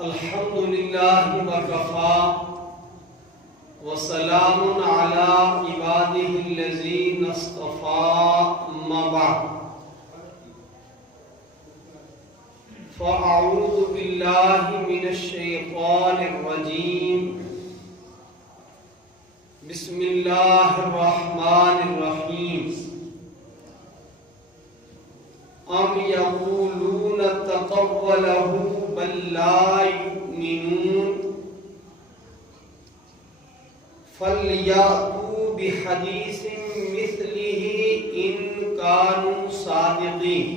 الحمد لله وكفى وسلام على عباده الذين اصطفى أما بعد فأعوذ بالله من الشيطان الرجيم بسم الله الرحمن الرحيم أم يقولون تقوله بل لا يؤمنون فليأتوا بحديث مثله إن كانوا صادقين.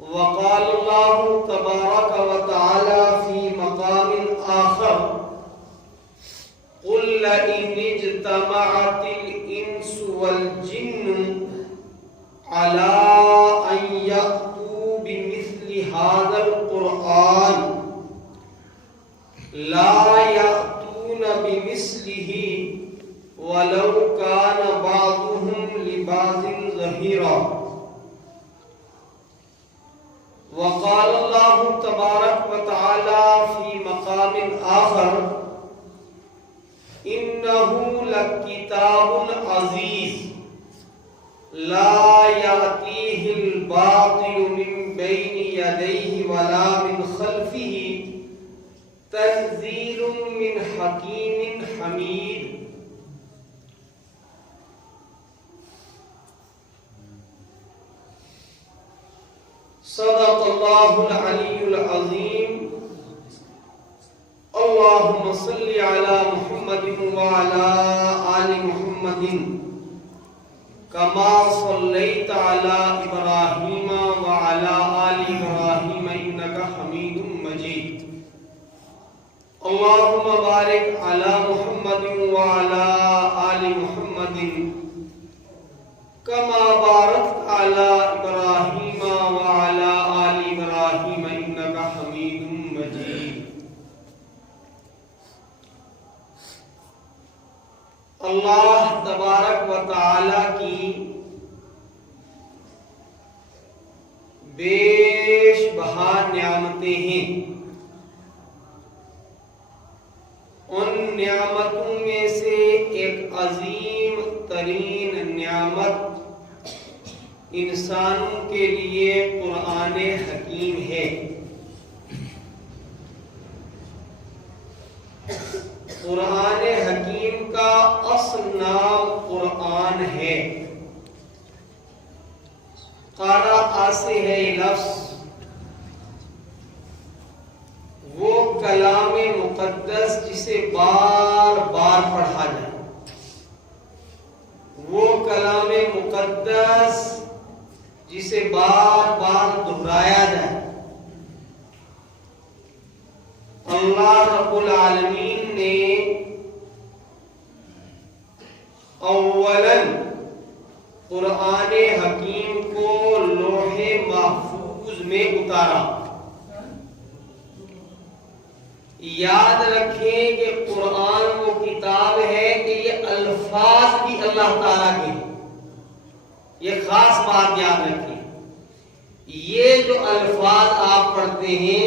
وقال الله تبارك وتعالى في مقام آخر قل لئن اجتمعت الإنس والجن على أن يأتوا بمثل هذا القرآن لا يأتون بمثله ولو كان بعضهم لبعض ظهيرا. وقال الله تبارك وتعالى في مقام آخر إنه لكتاب عزيز لا يأتيه الباطل من بين يديه ولا من خلفه تنزيل من حكيم حميد. صدق الله العلي العظيم. اللهم صل على محمد وعلى آل محمد كما صليت على إبراهيم وعلى آل إبراهيم إنك حميد مجيد. اللهم بارك على محمد وعلى آل محمد كما باركت على إبراهيم وعلى آل إبراهيم إنك حميد مجيد. اللہ تبارک و تعالی کی بیش بہا نعمتیں ہیں. ان نعمتوں میں سے ایک عظیم ترین نعمت انسانوں کے لیے قرآن حکیم ہے. قرآن حکیم کا اصل نام قرآن ہے. قرأ سے ہے لفظ، وہ کلام مقدس جسے بار بار پڑھا جائے، وہ کلام مقدس جسے بار بار دہرایا جائے. اللہ رب العالمین نے اولاً قرآن حکیم کو لوح محفوظ میں اتارا. یاد رکھیں کہ قرآن وہ کتاب ہے کہ یہ الفاظ بھی اللہ تعالیٰ کے ہیں. یہ خاص بات یاد رکھیں، یہ جو الفاظ آپ پڑھتے ہیں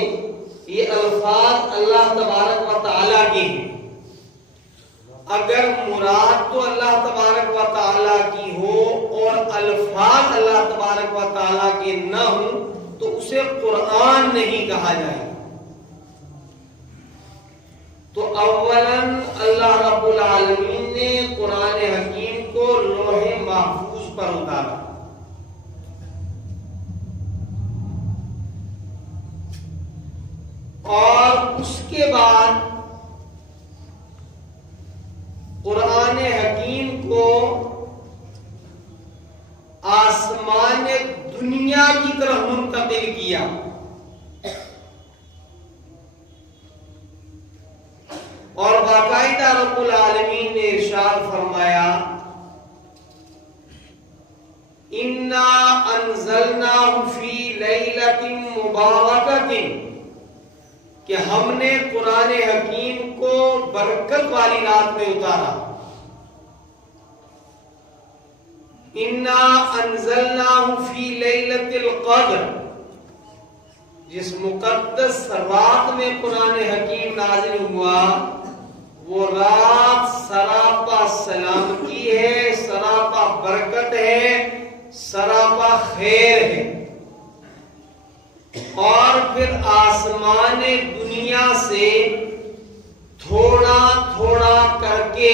یہ الفاظ اللہ تبارک و تعالیٰ کے ہیں. اگر مراد تو اللہ تبارک و تعالیٰ کی ہو اور الفاظ اللہ تبارک و تعالیٰ کے نہ ہوں تو اسے قرآن نہیں کہا جائے. تو اولاً اللہ رب العالمین نے قرآن حکیم کو لوح محفوظ پر اتارا. اور اس کے بعد قرآن حکیم کو آسمان دنیا کی طرف منتقل کیا. اور باقاعدہ رب العالمین نے ارشاد فرمایا اِنَّا أَنزَلْنَاهُ فِي لَيْلَةٍ مُبَارَكَةٍ، کہ ہم نے قرآن حکیم کو برکت والی رات میں اتارا. اِنَّا أَنزَلْنَاهُ فِي لَيْلَةِ الْقَدْرِ، جس مقدس رات میں قرآن حکیم نازل ہوا وہ رات سراپا سلامتی ہے، سراپا برکت ہے، سراپا خیر ہے۔ اور پھر آسمان دنیا سے تھوڑا تھوڑا کر کے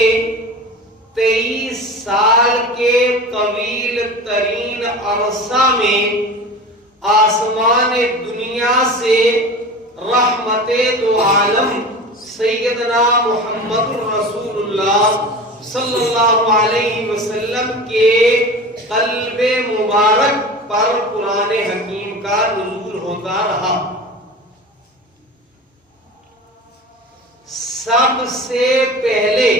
23 سال کے طویل ترین عرصہ میں آسمان دنیا سے رحمت دو عالم سیدنا محمد رسول اللہ صلی اللہ علیہ وسلم کے قلب مبارک پر قرآن حکیم کا نزول ہوتا رہا۔ سب سے پہلے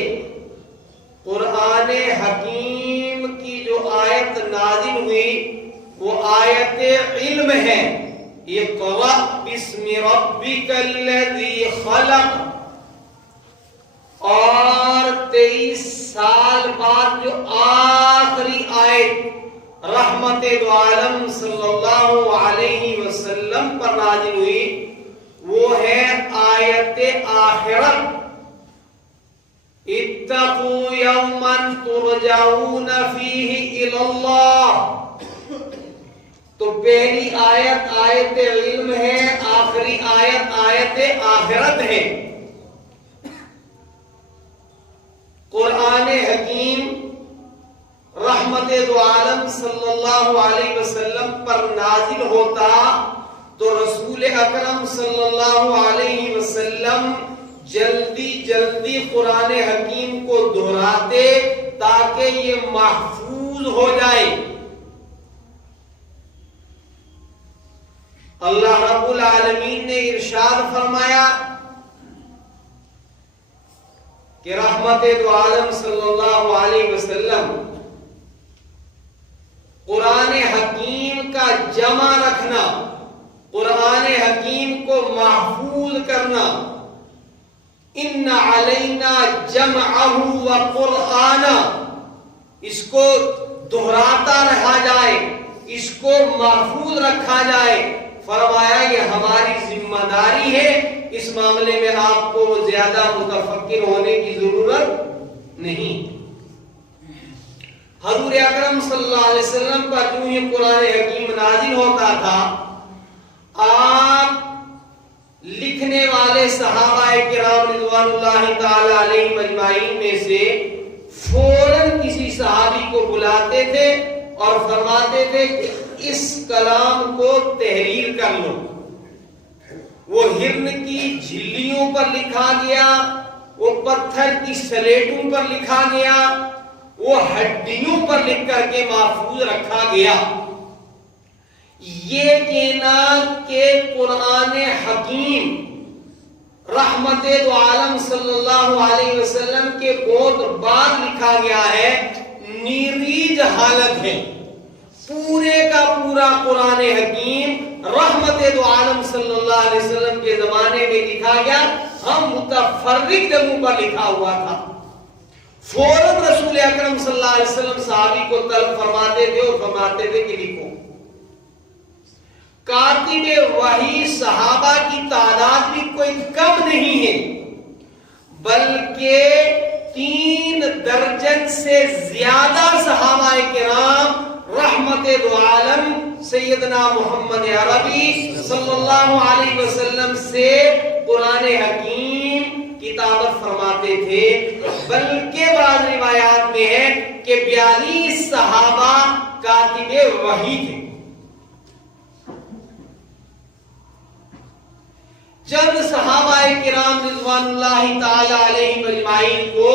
قرآن حکیم کی جو آیت نازل ہوئی وہ آیت علم ہے، اقرأ بسم ربک الذی خلق۔ اور 23 سال بعد جو آخری آیت رحمت دو عالم صلی اللہ علیہ وسلم پر نازل ہوئی وہ ہے آیت آخرت، اتقوا یوما ترجعون فیہ الی اللہ۔ تو پہلی آیت آیت علم ہے، آخری آیت آیت آخرت ہے۔ قرآن حکیم رحمت دو عالم صلی اللہ علیہ وسلم پر نازل ہوتا تو رسول اکرم صلی اللہ علیہ وسلم جلدی جلدی قرآن حکیم کو دہراتے تاکہ یہ محفوظ ہو جائے۔ اللہ رب العالمین نے ارشاد فرمایا کہ رحمت دو عالم صلی اللہ علیہ وسلم قرآن حکیم کا جمع رکھنا، قرآن حکیم کو محفوظ کرنا، ان علینا جمعہ و قرآنا، اس کو دہراتا رہا جائے، اس کو محفوظ رکھا جائے۔ فرمایا یہ ہماری ذمہ داری ہے، اس معاملے میں آپ کو زیادہ متفکر ہونے کی ضرورت نہیں۔ حضور اکرم صلی اللہ علیہ وسلم پر جو یہ قرآن حکیم نازل ہوتا تھا، آپ لکھنے والے صحابہ کرام رضوان اللہ تعالی علیہم اجمعین میں سے فوراً کسی صحابی کو بلاتے تھے اور فرماتے تھے کہ اس کلام کو تحریر کر لو۔ وہ ہرن کی جھلیوں پر لکھا گیا، وہ پتھر کی سلیٹوں پر لکھا گیا، وہ ہڈیوں پر لکھ کر کے محفوظ رکھا گیا۔ یہ کہنا کہ قرآن حکیم رحمت دو عالم صلی اللہ علیہ وسلم کے بہت بعد لکھا گیا ہے، نیریج حالت ہے۔ پورے کا پورا قرآن حکیم رحمت دو عالم صلی اللہ علیہ وسلم کے زمانے میں لکھا گیا، ہم متفرق جگہوں پر لکھا ہوا تھا۔ فوراً رسول اکرم صلی اللہ علیہ وسلم صحابی کو طلب فرماتے تھے اور فرماتے تھے کہ لکھو۔ کاتب وحی صحابہ کی تعداد بھی کوئی کم نہیں ہے، بلکہ 3 درجن سے زیادہ صحابہ کرام رحمت دو عالم سیدنا محمد عربی صلی اللہ علیہ وسلم سے قرآن حکیم کتابت فرماتے تھے، بلکہ بعض روایات میں ہے کہ 42 صحابہ کاتب وحی تھے۔ چند صحابہ کرام رضوان اللہ تعالی علیہم اجمعین کو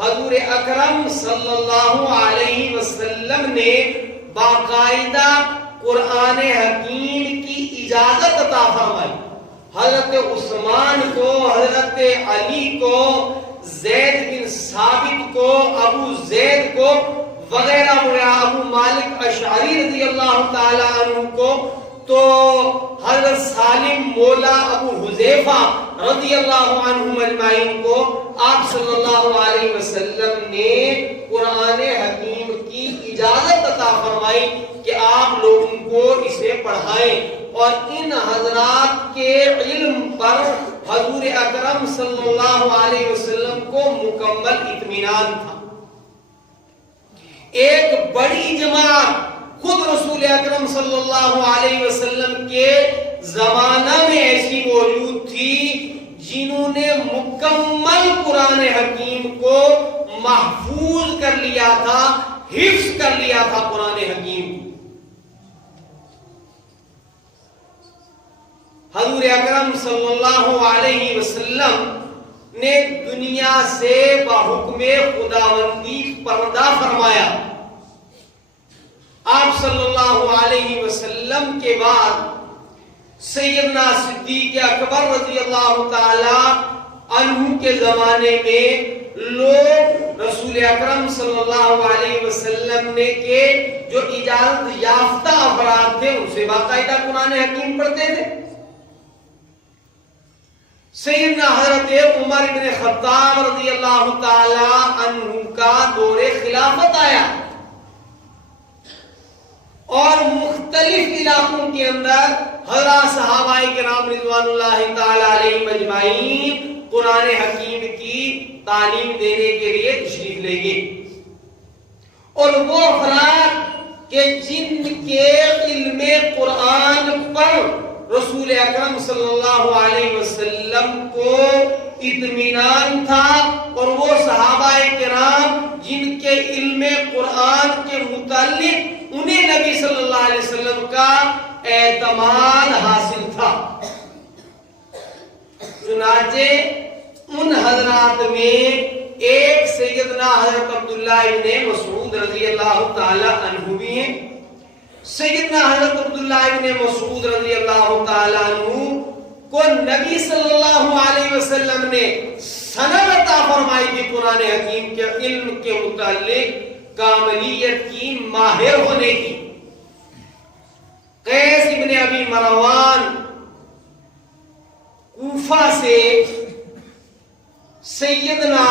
حضور اکرم صلی اللہ علیہ وسلم نے باقاعدہ قرآن حکیم کی اجازت عطا فرمائی۔ حضرت عثمان کو، حضرت علی کو، زید بن ثابت کو، ابو زید کو وغیرہ وغیرہ، ابو مالک اشعری رضی اللہ تعالی عنہ کو، تو حضرت سالم مولا ابو حذیفہ رضی اللہ عنہم اجمعین کو آپ صلی اللہ علیہ وسلم نے قرآن حکیم کی اجازت عطا فرمائی کہ آپ لوگوں کو اسے پڑھائیں اور ان حضرات کے علم پر حضور اکرم صلی اللہ علیہ وسلم کو مکمل اطمینان تھا۔ ایک بڑی جماعت خود رسول اکرم صلی اللہ علیہ وسلم کے زمانہ میں ایسی موجود تھی جنہوں نے مکمل قرآن حکیم کو محفوظ کر لیا تھا، حفظ کر لیا تھا قرآن حکیم کو۔ حضور اکرم صلی اللہ علیہ وسلم نے دنیا سے بحکم خداوندی پردہ فرمایا۔ آپ صلی اللہ علیہ وسلم کے بعد سیدنا صدیق اکبر رضی اللہ تعالی عنہ کے زمانے میں لوگ رسول اکرم صلی اللہ علیہ وسلم نے کے جو اجازت یافتہ افراد تھے ان سے باقاعدہ قرآن حکیم پڑھتے تھے۔ سیدنا حضرت عمر بن خطاب رضی اللہ تعالی عنہ کا دور خلافت آیا اور مختلف علاقوں کے اندر حضرات صحابہ کرام رضوان اللہ تعالی علیہم اجمعین قرآن حکیم کی تعلیم دینے کے لیے تشریف لے گئے، اور وہ افراد کہ جن کے علم قرآن پر رسول اکرم صلی اللہ علیہ وسلم کو اطمینان تھا، اور وہ صحابہ کرام جن کے علم قرآن کے متعلق انہیں نبی صلی اللہ علیہ وسلم کا اعتماد حاصل تھا۔ چنانچہ ان حضرات میں ایک سیدنا حضرت عبداللہ بن مسعود رضی اللہ تعالی عنہ بھی ہیں۔ سیدنا حضرت عبداللہ بن مسعود رضی اللہ تعالی عنہ کو نبی صلی اللہ علیہ وسلم نے سند عطا فرمائی تھی قرآن حکیم کے علم کے متعلق کاملیت کی، ماہر ہونے کی۔ قیس ابن ابی مروان کوفہ سے سیدنا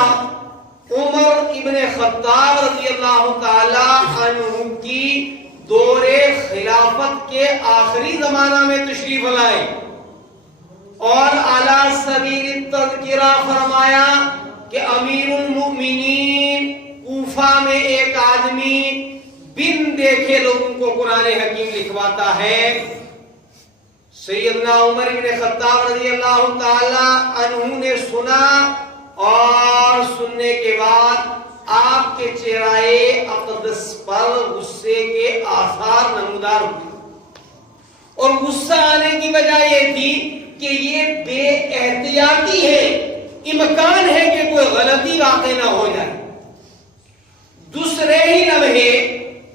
عمر ابن خطاب رضی اللہ تعالی عنہ کی دور خلافت کے آخری زمانہ میں تشریف لائے اور اعلی سبیل التذکرہ فرمایا کہ امیر المؤمنین کوفہ میں ایک آدمی بن دیکھے لوگوں کو قرآن حکیم لکھواتا ہے۔ سیدنا عمر بن خطاب رضی اللہ تعالی عنہ نے سنا، اور سننے کے بعد آپ کے چہرے اقدس پر غصے کے آثار نمودار ہوئے، اور غصہ آنے کی وجہ یہ تھی کہ یہ بے احتیاطی ہے، امکان ہے کہ کوئی غلطی واقع نہ ہو جائے۔ دوسرے ہی لمحے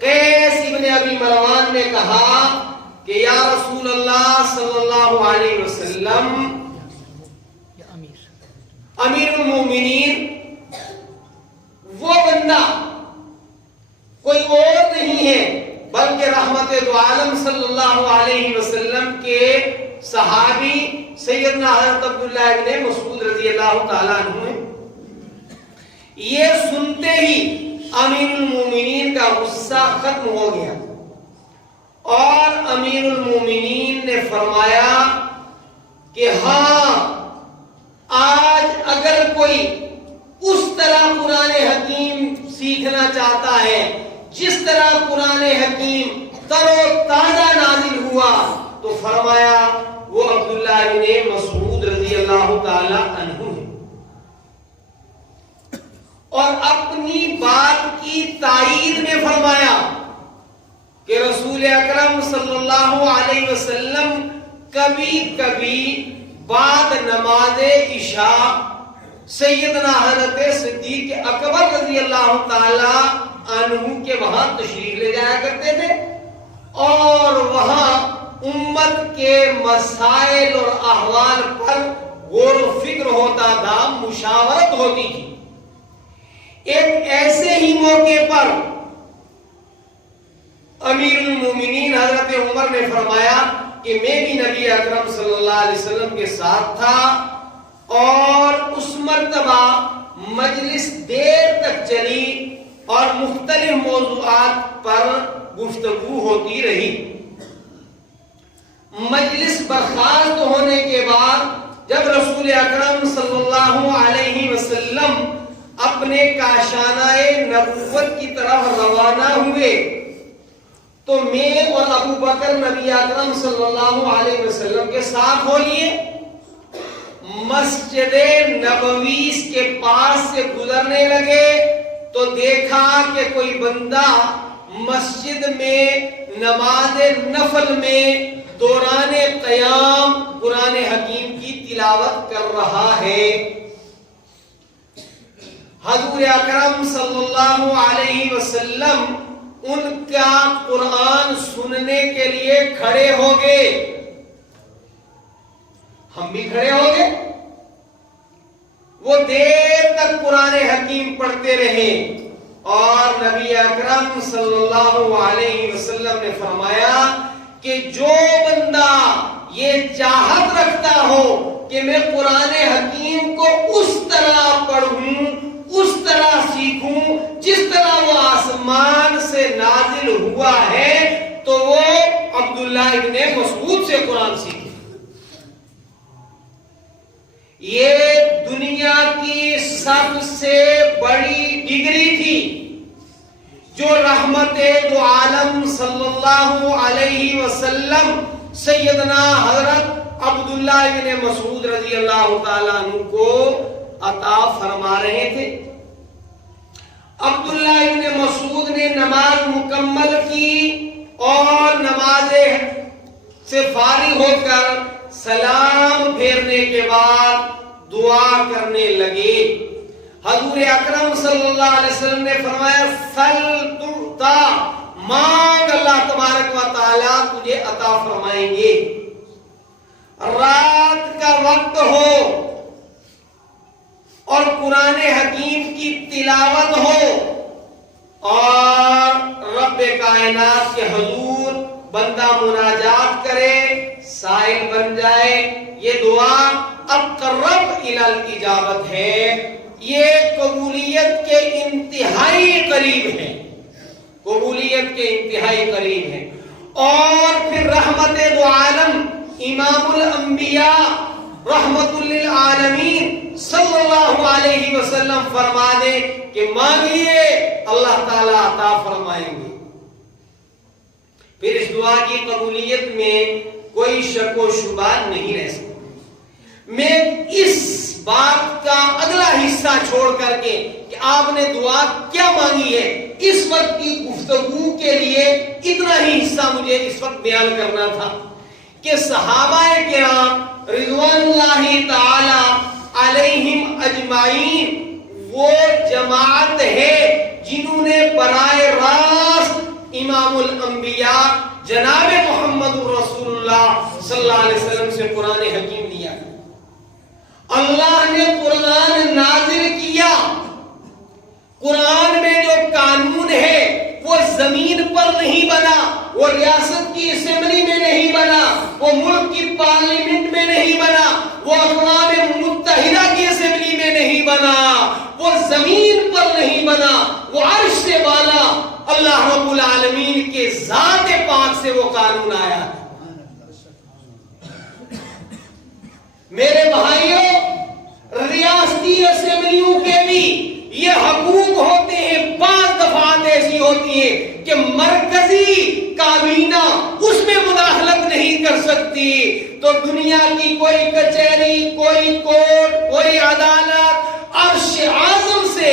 قیس ابن ابی مروان نے کہا کہ یا رسول اللہ صلی اللہ علیہ وسلم، امیر المومنین وہ بندہ کوئی اور نہیں ہے بلکہ رحمت دو عالم صلی اللہ علیہ وسلم کے صحابی سیدنا حضرت عبداللہ ابن مسعود رضی اللہ تعالیٰ عنہ ہیں۔ یہ سنتے ہی امیر المومنین کا غصہ ختم ہو گیا، اور امیر المومنین نے فرمایا کہ ہاں، آج اگر کوئی اس طرح قرآن حکیم سیکھنا چاہتا ہے جس طرح قرآن حکیم تر و تازہ نازل ہوا، تو فرمایا وہ عبداللہ بن مسعود رضی اللہ تعالی عنہ ہے۔ اور اپنی بات کی تائید میں فرمایا کہ رسول اکرم صلی اللہ علیہ وسلم کبھی کبھی بعد نماز عشاء سیدنا حضرت صدیق اکبر رضی اللہ تعالی عنہ کے وہاں تشریف لے جایا کرتے تھے، اور وہاں امت کے مسائل اور احوال پر غور و فکر ہوتا تھا، مشاورت ہوتی تھی۔ ایک ایسے ہی موقع پر امیر المومنین حضرت عمر نے فرمایا کہ میں بھی نبی اکرم صلی اللہ علیہ وسلم کے ساتھ تھا، اور اس مرتبہ مجلس دیر تک چلی اور مختلف موضوعات پر گفتگو ہوتی رہی۔ مجلس برخاست ہونے کے بعد جب رسول اکرم صلی اللہ علیہ وسلم اپنے کاشانہ نبوت کی طرف روانہ ہوئے تو میں اور ابو بکر نبی اکرم صلی اللہ علیہ وسلم کے ساتھ ہو لیے مسجد نبوی کے پاس سے گزرنے لگے تو دیکھا کہ کوئی بندہ مسجد میں نماز نفل میں دوران قیام قرآن حکیم کی تلاوت کر رہا ہے۔ حضور اکرم صلی اللہ علیہ وسلم ان کا قرآن سننے کے لیے کھڑے ہو گئے، ہم بھی کھڑے ہو گئے، وہ دیر تک قرآن حکیم پڑھتے رہے اور نبی اکرم صلی اللہ علیہ وسلم نے فرمایا کہ جو بندہ یہ چاہت رکھتا ہو کہ میں قرآن حکیم کو اس طرح پڑھوں، اس طرح سیکھوں جس طرح وہ آسمان سے نازل ہوا ہے، تو وہ عبداللہ ابن مسعود سے قرآن سیکھے۔ یہ دنیا کی سب سے بڑی ڈگری تھی جو رحمت دو عالم صلی اللہ علیہ وسلم سیدنا حضرت عبداللہ ابن مسعود رضی اللہ تعالیٰ عنہ کو عطا فرما رہے تھے۔ عبداللہ ابن مسعود نے نماز مکمل کی اور نماز سے فارغ ہو کر سلام پھیرنے کے بعد دعا کرنے لگے۔ حضور اکرم صلی اللہ علیہ وسلم نے فرمایا سل تعطا، مانگ اللہ تبارک و تعالیٰ تجھے عطا فرمائیں گے۔ رات کا وقت ہو اور قرآن حکیم کی تلاوت ہو اور رب کائنات کے حضور بندہ مناجات کرے، سائل بن جائے، یہ دعا اقرب الی الاجابت ہے، یہ قبولیت کے انتہائی قریب ہے، قبولیت کے انتہائی قریب ہے۔ اور پھر رحمت دو عالم امام الانبیاء رحمت للعالمین صلی اللہ علیہ وسلم فرما دے کہ مانگیے اللہ تعالیٰ عطا فرمائیں گے۔ پھر اس دعا کی قبولیت میں کوئی شک و شبہ نہیں رہ سکتا۔ میں اس بات کا اگلا حصہ چھوڑ کر کے کہ آپ نے دعا کیا مانگی ہے، اس وقت کی گفتگو کے لیے اتنا ہی حصہ مجھے اس وقت بیان کرنا تھا کہ صحابہ کرام رضوان اللہ تعالی علیہم اجمعین وہ جماعت ہے جنہوں نے براہ راست امام الانبیاء جناب محمد رسول اللہ صلی اللہ علیہ وسلم سے قرآن حکیم لیا۔ اللہ نے قرآن نازل کیا، قرآن میں جو قانون ہے وہ زمین پر نہیں بنا، وہ ریاست کی اسمبلی میں نہیں بنا، وہ ملک کی پارلیمنٹ میں نہیں بنا، وہ اقوام متحدہ کی اسمبلی میں نہیں بنا، وہ زمین پر نہیں بنا، وہ عرش سے بالا اللہ رب العالمین کے ذات پاک سے وہ قانون آیا۔ میرے بھائیوں، ریاستی اسمبلیوں کے بھی یہ حقوق ہوتے ہیں، 5 دفعات ایسی ہوتی ہیں کہ مرکزی کابینہ اس میں مداخلت نہیں کر سکتی، تو دنیا کی کوئی کچہری، کوئی کورٹ، کوئی عدالت عرش اعظم سے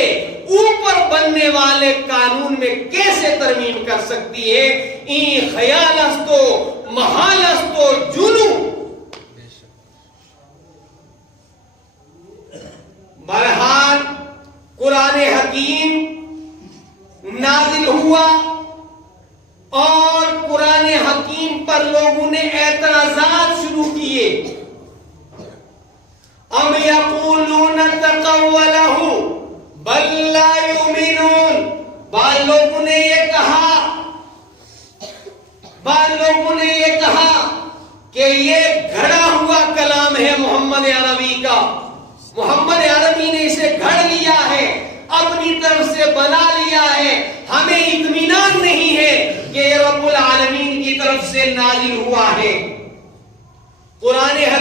اوپر بننے والے قانون میں کیسے ترمیم کر سکتی ہے؟ این خیال است و محال است و جنو۔ بہرحال قرآن حکیم نازل ہوا اور قرآن حکیم پر لوگوں نے اعتراضات شروع کیے۔ ام یقولون تقولہ بل لا یؤمنون، بعض لوگوں نے یہ کہا کہ یہ گھڑا ہوا کلام ہے محمد عربی کا، محمد عربی نے اسے گھڑ لیا ہے، اپنی طرف سے بنا لیا ہے، ہمیں اطمینان نہیں ہے کہ یہ رب العالمین کی طرف سے نازل ہوا ہے۔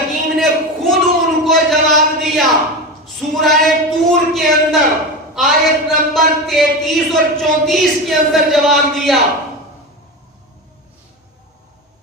حکیم نے خود ان کو جواب دیا. سورہ طور کے اندر آیت نمبر 33 اور 34 کے اندر جواب دیا.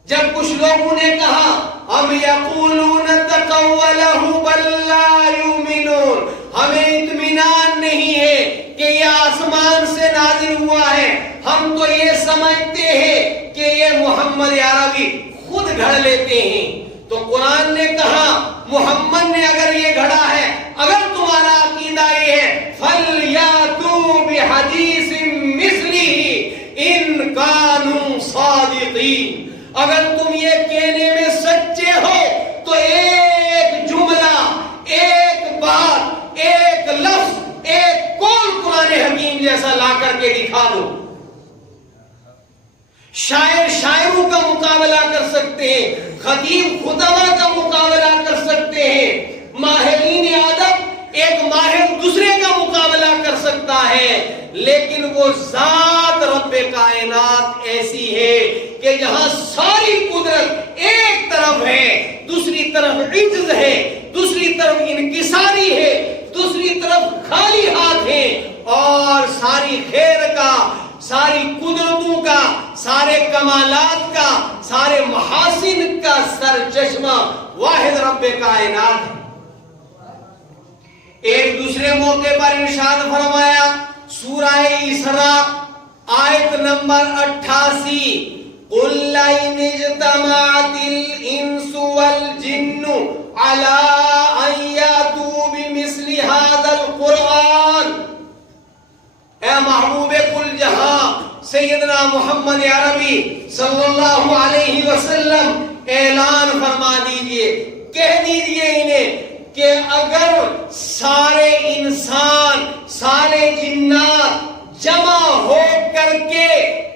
جب کچھ لوگوں نے کہا ہم یقولون تقولہ بل لا یؤمنون، ہمیں اطمینان نہیں ہے کہ یہ آسمان سے نازل ہوا ہے، ہم تو یہ سمجھتے ہیں کہ یہ محمد عربی خود گھڑ لیتے ہیں. تو قرآن نے کہا محمد نے اگر یہ گھڑا ہے، اگر تمہارا عقیدہ یہ ہے فَلْيَأْتُوا بِحَدِيثٍ مِثْلِهِ إِن كَانُوا صَادِقِينَ، اگر تم یہ کہنے میں سچے ہو تو ایک جملہ، ایک بات، ایک لفظ، ایک قول قرآن حکیم جیسا لا کر کے دکھا دو. شاعر شاعروں کا مقابلہ کر سکتے ہیں، خطیب خطبہ کا مقابلہ کر سکتے ہیں، ماہرین ادب ایک ماہر دوسرے کا مقابلہ کر سکتا ہے، لیکن وہ ذات رب کائنات ایسی ہے کہ جہاں ساری قدرت ایک طرف ہے، دوسری طرف عجز ہے، دوسری طرف انکساری ہے، دوسری طرف خالی ہاتھ ہے، اور ساری خیر کا، ساری قدرتوں کا، سارے کمالات کا، سارے محاسن کا سرچشمہ واحد رب کائنات ہے. ایک دوسرے موقع پر ارشاد فرمایا سورہ اسراء آیت نمبر 88، قُلْ لَئِنِ اجْتَمَعَتِ الْإِنسُ وَالْجِنُّ عَلَىٰ أَن يَأْتُوا بِمِثْلِ هَٰذَا الْقُرْآنِ، اے محبوب کل جہاں سیدنا محمد عربی صلی اللہ علیہ وسلم اعلان فرما دیجئے، کہہ دیجئے انہیں کہ اگر سارے انسان، سارے جنات جمع ہو کر کے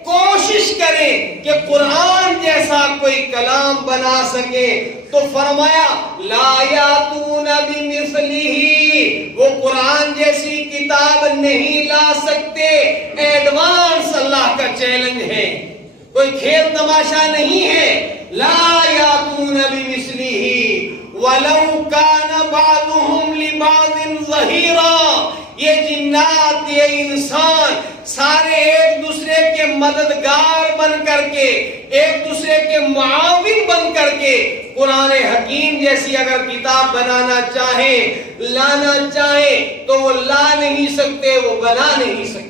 کوشش کریں کہ قرآن جیسا کوئی کلام بنا سکے، تو فرمایا لا یاتون بمثلہ، وہ قرآن جیسی کتاب نہیں لا سکتے. ایڈوانس اللہ کا چیلنج ہے، کوئی کھیل تماشا نہیں ہے. لا یاتون بمثلہ وَلَوْ كَانَ بَعْضُهُمْ لِبَعْضٍ ظَهِيرًا، یہ جنات، یہ انسان سارے ایک دوسرے کے مددگار بن کر کے، ایک دوسرے کے معاون بن کر کے قرآن حکیم جیسی اگر کتاب بنانا چاہیں، لانا چاہیں، تو وہ لا نہیں سکتے، وہ بنا نہیں سکتے.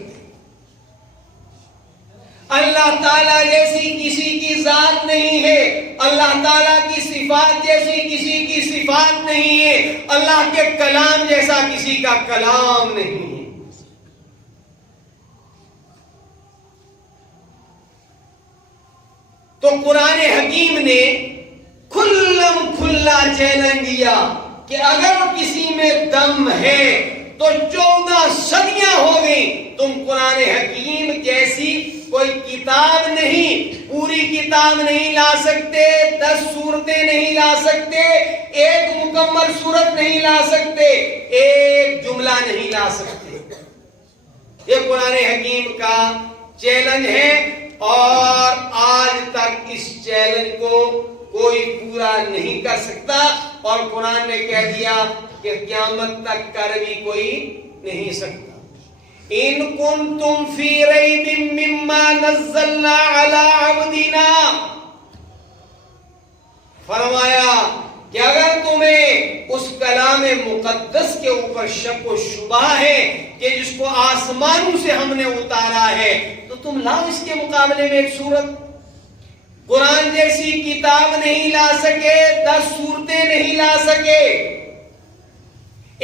اللہ تعالیٰ جیسی کسی کی ذات نہیں ہے، اللہ تعالیٰ کی صفات جیسی کسی کی صفات نہیں ہے، اللہ کے کلام جیسا کسی کا کلام نہیں ہے. تو قرآن حکیم نے کھلم کھلا چیلنج دیا کہ اگر کسی میں دم ہے تو 14 صدیاں ہو گئی، تم قرآن حکیم جیسی کوئی کتاب نہیں، پوری کتاب نہیں لا سکتے، 10 سورتیں نہیں لا سکتے، ایک مکمل سورت نہیں لا سکتے، ایک جملہ نہیں لا سکتے. یہ قرآن حکیم کا چیلنج ہے، اور آج تک اس چیلنج کو کوئی پورا نہیں کر سکتا، اور قرآن نے کہہ دیا کہ قیامت تک کر بھی کوئی نہیں سکتا. ان کنتم فی ریب مما نزلنا علی عبدنا، فرمایا کہ اگر تمہیں اس کلام مقدس کے اوپر شک و شبہ ہے کہ جس کو آسمانوں سے ہم نے اتارا ہے، تو تم لاؤ اس کے مقابلے میں ایک سورت. قرآن جیسی کتاب نہیں لا سکے، 10 سورتیں نہیں لا سکے،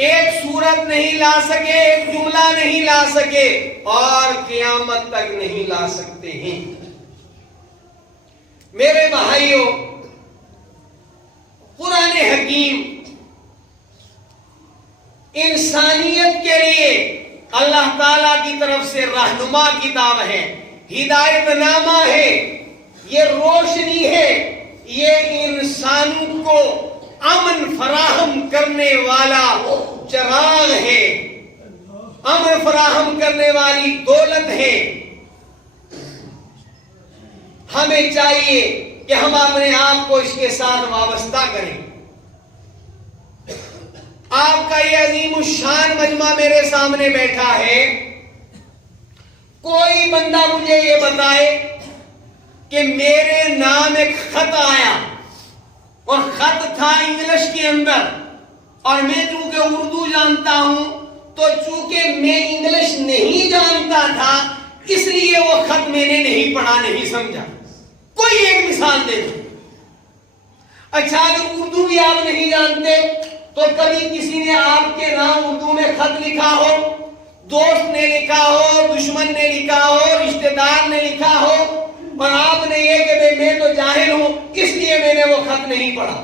ایک سورت نہیں لا سکے، ایک جملہ نہیں لا سکے، اور قیامت تک نہیں لا سکتے ہیں. میرے بھائیوں، قرآن حکیم انسانیت کے لیے اللہ تعالی کی طرف سے رہنما کتاب ہے، ہدایت نامہ ہے، یہ روشنی ہے، یہ انسانوں کو امن فراہم کرنے والا چراغ ہے، امن فراہم کرنے والی دولت ہے. ہمیں چاہیے کہ ہم اپنے آپ کو اس کے ساتھ وابستہ کریں. آپ کا یہ عظیم الشان مجمع میرے سامنے بیٹھا ہے، کوئی بندہ مجھے یہ بتائے کہ میرے نام ایک خط آیا اور خط تھا انگلش کے اندر، اور میں چونکہ اردو جانتا ہوں تو چونکہ میں انگلش نہیں جانتا تھا اس لیے وہ خط میں نے نہیں پڑھا، نہیں سمجھا۔ کوئی ایک مثال دے دو۔ اچھا، اگر اردو بھی آپ نہیں جانتے تو کبھی کسی نے آپ کے نام اردو میں خط لکھا ہو، دوست نے لکھا ہو، دشمن نے لکھا ہو، رشتہ دار نے لکھا ہو، اور آپ نے یہ کہ میں تو جاہل ہوں اس لیے میں نے وہ خط نہیں پڑھا۔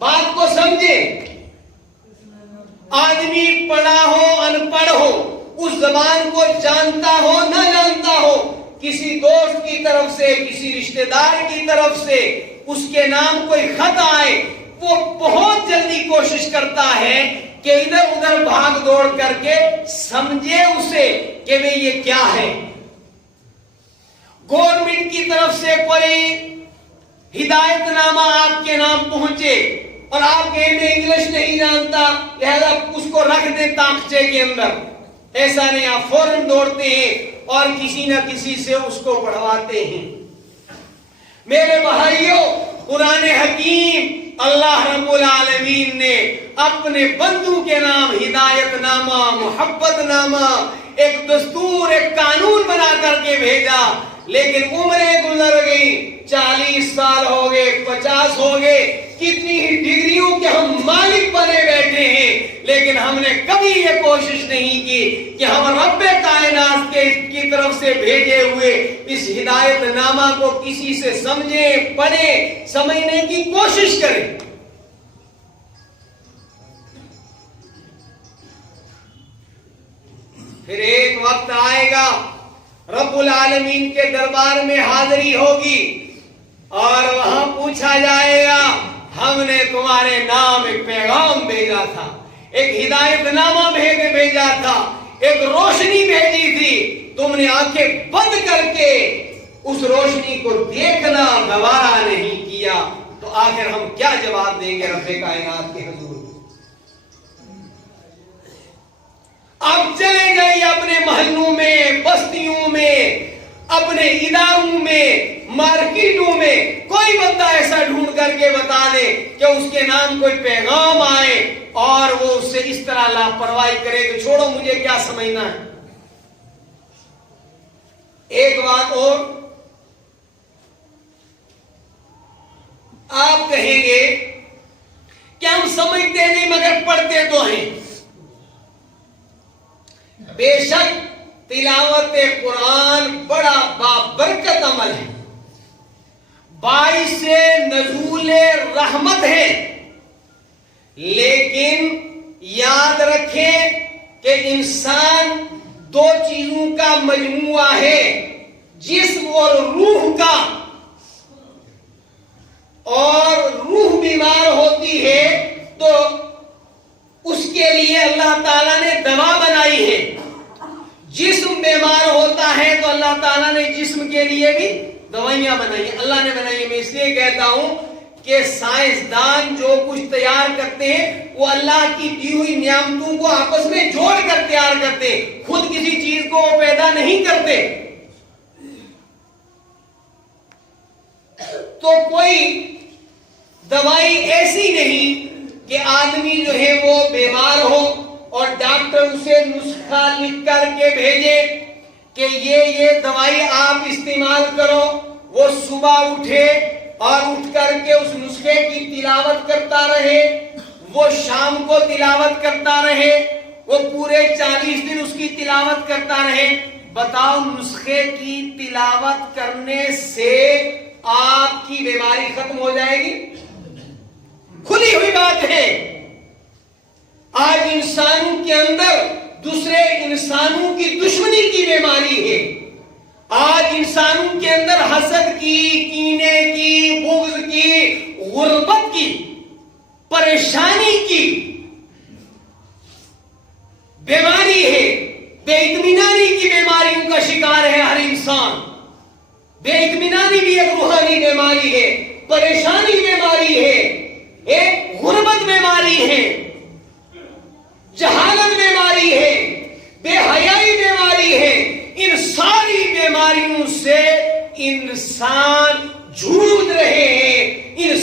بات کو سمجھے، آدمی پڑھا ہو ان پڑھ ہو، اس زبان کو جانتا ہو نہ جانتا ہو، کسی دوست کی طرف سے، کسی رشتہ دار کی طرف سے اس کے نام کوئی خط آئے، وہ بہت جلدی کوشش کرتا ہے کہ ادھر ادھر بھاگ دوڑ کر کے سمجھے اسے کہ میں یہ کیا ہے۔ گورنمنٹ کی طرف سے کوئی ہدایت نامہ آپ کے نام پہنچے اور آپ کہ میں انگلش نہیں جانتا لہذا اس کو رکھ دیں تاخچے کے اندر، ایسا نہیں، آپ فوراً دوڑتے ہیں اور کسی نہ کسی سے اس کو پڑھواتے ہیں۔ میرے بھائیوں، قرآن حکیم اللہ رب العالمین نے اپنے بندوں کے نام ہدایت نامہ، محبت نامہ، ایک دستور، ایک قانون بنا کر کے بھیجا، لیکن عمریں گزر گئی، 40 سال ہو گئے، 50 ہو گئے، کتنی ہی ڈگریوں کے ہم مالک بنے بیٹھے ہیں، لیکن ہم نے کبھی یہ کوشش نہیں کی کہ ہم رب کائنات کی طرف سے بھیجے ہوئے اس ہدایت نامہ کو کسی سے سمجھیں، پڑھیں، سمجھنے کی کوشش کریں۔ پھر ایک وقت آئے گا رب العالمین کے دربار میں حاضری ہوگی اور وہاں پوچھا جائے گا ہم نے تمہارے نام ایک پیغام بھیجا تھا، ایک ہدایت نامہ بھیجا تھا، ایک روشنی بھیجی تھی، تم نے آنکھیں بند کر کے اس روشنی کو دیکھنا گوارا نہیں کیا، تو آخر ہم کیا جواب دیں گے رب کائنات کے حضور؟ اب چلے گئے اپنے محلوں میں، بستیوں میں، اپنے اداروں میں، مارکیٹوں میں، کوئی بندہ ایسا ڈھونڈ کر کے بتا دے کہ اس کے نام کوئی پیغام آئے اور وہ اس سے اس طرح لاپرواہی کرے کہ چھوڑو مجھے کیا سمجھنا ہے۔ ایک بات اور، آپ کہیں گے کہ ہم سمجھتے نہیں مگر پڑھتے تو ہیں۔ بے شک تلاوت قرآن بڑا بابرکت عمل ہے، باعث نزول رحمت ہے، لیکن یاد رکھیں کہ انسان دو چیزوں کا مجموعہ ہے، جسم اور روح کا، اور روح بیمار ہوتی ہے تو اس کے لیے اللہ تعالیٰ نے دوا بنائی ہے، جسم بیمار ہوتا ہے تو اللہ تعالیٰ نے جسم کے لیے بھی دوائیاں بنائی ہیں، اللہ نے بنائی ہے۔ میں اس لیے کہتا ہوں کہ سائنسدان جو کچھ تیار کرتے ہیں وہ اللہ کی دی ہوئی نعمتوں کو آپس میں جوڑ کر تیار کرتے ہیں، خود کسی چیز کو وہ پیدا نہیں کرتے۔ تو کوئی دوائی ایسی نہیں کہ آدمی جو ہے وہ بیمار ہو اور ڈاکٹر اسے نسخہ لکھ کر کے بھیجے کہ یہ دوائی آپ استعمال کرو، وہ صبح اٹھے اور اٹھ کر کے اس نسخے کی تلاوت کرتا رہے، وہ شام کو تلاوت کرتا رہے، وہ پورے 40 دن اس کی تلاوت کرتا رہے۔ بتاؤ، نسخے کی تلاوت کرنے سے آپ کی بیماری ختم ہو جائے گی؟ کھلی ہوئی بات ہے۔ آج انسانوں کے اندر دوسرے انسانوں کی دشمنی کی بیماری ہے، آج انسانوں کے اندر حسد کی، کینے کی، بغض کی، غربت کی، پریشانی کی بیماری ہے، بے اطمینانی کی بیماریوں کا شکار ہے ہر انسان۔ بے اطمینانی بھی ایک روحانی بیماری ہے، پریشانی بیماری ہے، ایک غربت بیماری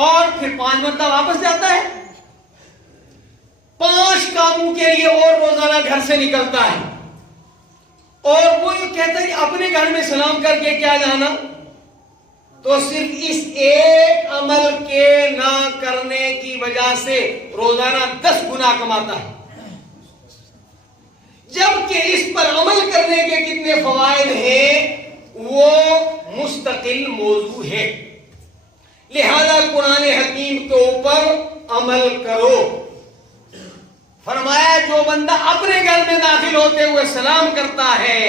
اور پھر 5 مرتبہ واپس جاتا ہے. 5 کاموں کے لیے اور روزانہ گھر سے نکلتا ہے اور وہ یہ کہتا ہے اپنے گھر میں سلام کر کے کیا جانا. تو صرف اس ایک عمل کے نہ کرنے کی وجہ سے روزانہ 10 گنا کماتا ہے، جبکہ اس پر عمل کرنے کے کتنے فوائد ہیں وہ مستقل موضوع ہے. لہذا قرآن حکیم کے اوپر عمل کرو. فرمایا جو بندہ اپنے گھر میں داخل ہوتے ہوئے سلام کرتا ہے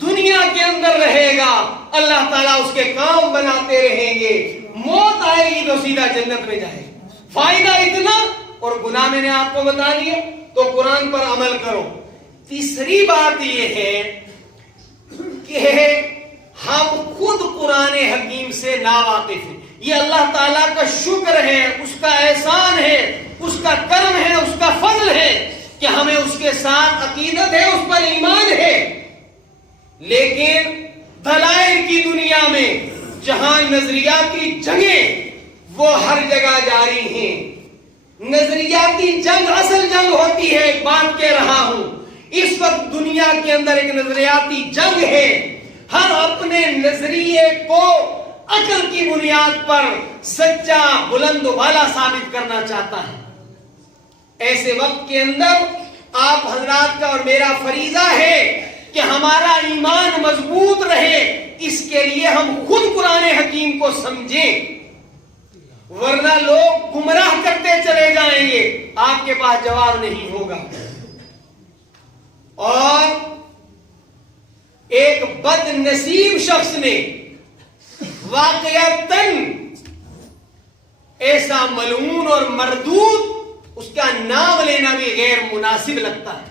دنیا کے اندر رہے گا، اللہ تعالیٰ اس کے کام بناتے رہیں گے، موت آئے گی تو سیدھا جنت میں جائے گا. فائدہ اتنا اور گناہ میں نے آپ کو بتا دیا. تو قرآن پر عمل کرو. تیسری بات یہ ہے کہ ہم خود قرآن حکیم سے ناواقف ہیں. یہ اللہ تعالیٰ کا شکر ہے، اس کا احسان ہے، اس کا کرم ہے، اس کا فضل ہے کہ ہمیں اس کے ساتھ عقیدت ہے، اس پر ایمان ہے. لیکن دلائل کی دنیا میں جہاں نظریاتی جنگیں وہ ہر جگہ جاری ہیں. نظریاتی جنگ اصل جنگ ہوتی ہے. ایک بات کہہ رہا ہوں، اس وقت دنیا کے اندر ایک نظریاتی جنگ ہے. ہر اپنے نظریے کو عقل کی بنیاد پر سچا بلند و بالا ثابت کرنا چاہتا ہے. ایسے وقت کے اندر آپ حضرات کا اور میرا فریضہ ہے کہ ہمارا ایمان مضبوط رہے. اس کے لیے ہم خود قرآن حکیم کو سمجھیں، ورنہ لوگ گمراہ کرتے چلے جائیں گے، آپ کے پاس جواب نہیں ہوگا. اور ایک بد نصیب شخص نے واقعتاً ایسا ملعون اور مردود، اس کا نام لینا بھی غیر مناسب لگتا ہے.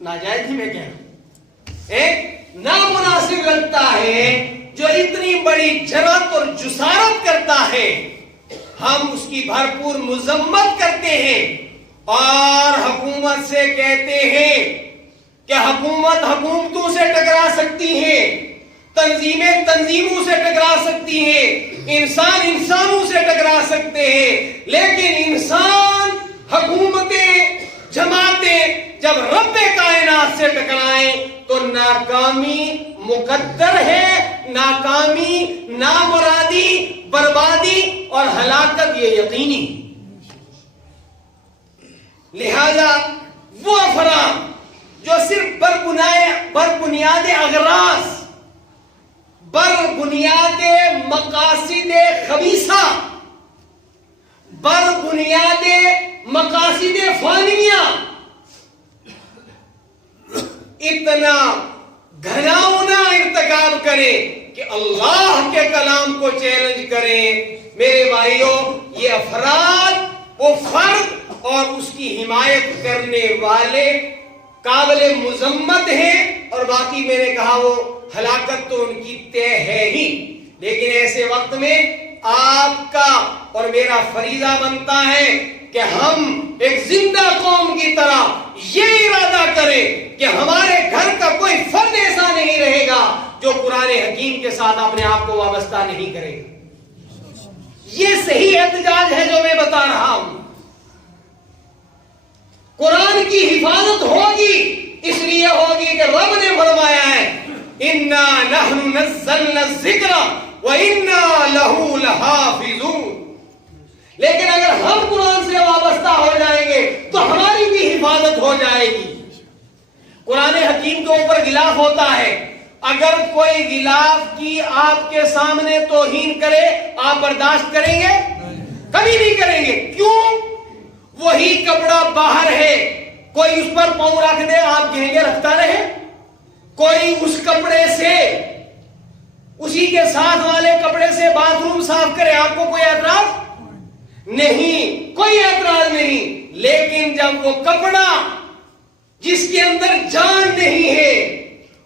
ناجائز ہی میں کہہ رہا ہوں، ایک نامناسب لگتا ہے جو اتنی بڑی جرأت اور جسارت کرتا ہے. ہم اس کی بھرپور مذمت کرتے ہیں اور حکومت سے کہتے ہیں کہ حکومت حکومتوں سے ٹکرا سکتی ہے، تنظیمیں تنظیموں سے ٹکرا سکتی ہیں، انسان انسانوں سے ٹکرا سکتے ہیں، لیکن انسان، حکومتیں، جماعتیں جب رب کائنات سے ٹکرائیں تو ناکامی مقدر ہے، ناکامی، نامرادی، بربادی اور ہلاکت یہ یقینی. لہذا وہ افراد جو صرف بربنیاد اغراض، بربنیاد مقاصد خبیثہ، بربنیاد مقاصد فانیہ اتنا گھناؤنا ارتکاب کرے کہ اللہ کے کلام کو چیلنج کریں، میرے بھائیوں یہ افراد، وہ فرد اور اس کی حمایت کرنے والے قابل مذمت ہیں، اور باقی میں نے کہا وہ ہلاکت تو ان کی طے ہے ہی. لیکن ایسے وقت میں آپ کا اور میرا فریضہ بنتا ہے کہ ہم ایک زندہ قوم کی طرح یہ ارادہ کریں کہ ہمارے گھر کا کوئی فرد ایسا نہیں رہے گا جو قرآن حکیم کے ساتھ اپنے آپ کو وابستہ نہیں کرے گا. یہ صحیح احتجاج ہے جو میں بتا رہا ہوں. قرآن کی حفاظت ہوگی اس لیے ہوگی کہ رب نے فرمایا ہے اِنَّا نَحْنُ نَزَّلْنَا الذِّكْرَ وَإِنَّا لَهُ لَحَافِظُونَ. لیکن اگر ہم قرآن سے وابستہ ہو جائیں گے تو ہماری بھی حفاظت ہو جائے گی. قرآن حکیم کے اوپر غلاف ہوتا ہے. اگر کوئی غلاف کی آپ کے سامنے توہین کرے آپ برداشت کریں گے؟ کبھی نہیں کریں گے. کیوں؟ وہی کپڑا باہر ہے، کوئی اس پر پاؤں رکھ دے آپ کہیں گے رکھتا رہے؟ کوئی اس کپڑے سے، اسی کے ساتھ والے کپڑے سے باتھ روم صاف کرے آپ کو کوئی اعتراض نہیں، کوئی اعتراض نہیں. لیکن جب وہ کپڑا جس کے اندر جان نہیں ہے،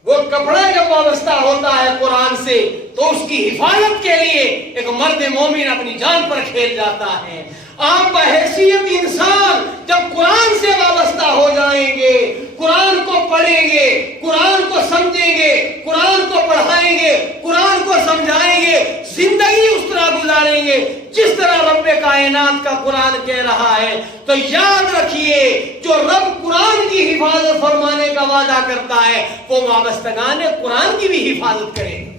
وہ کپڑا جب وابستہ ہوتا ہے قرآن سے تو اس کی حفاظت کے لیے ایک مرد مومن اپنی جان پر کھیل جاتا ہے. آپ بحیثیت انسان جب قرآن سے وابستہ ہو جائیں گے، قرآن کو پڑھیں گے، قرآن کو سمجھیں کائنات کا قرآن کہہ رہا ہے، تو یاد رکھیے جو رب قرآن کی حفاظت فرمانے کا وعدہ کرتا ہے وہ وابستگان قرآن کی بھی حفاظت کرے گا۔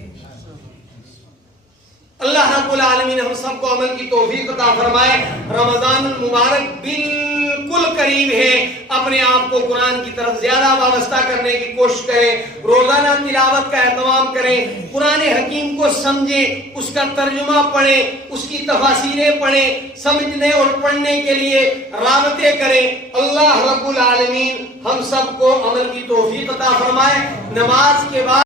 اللہ رب العالمین ہم سب کو عمل کی توفیق عطا فرمائے۔ رمضان المبارک بالکل قریب ہے، اپنے آپ کو قرآن کی طرف زیادہ وابستہ کرنے کی کوشش کریں، روزانہ تلاوت کا اہتمام کریں، قرآن حکیم کو سمجھیں، اس کا ترجمہ پڑھیں، اس کی تفاسیریں پڑھیں، سمجھنے اور پڑھنے کے لیے رابطے کریں۔ اللہ رب العالمین ہم سب کو عمل کی توفیق عطا فرمائے۔ نماز کے بعد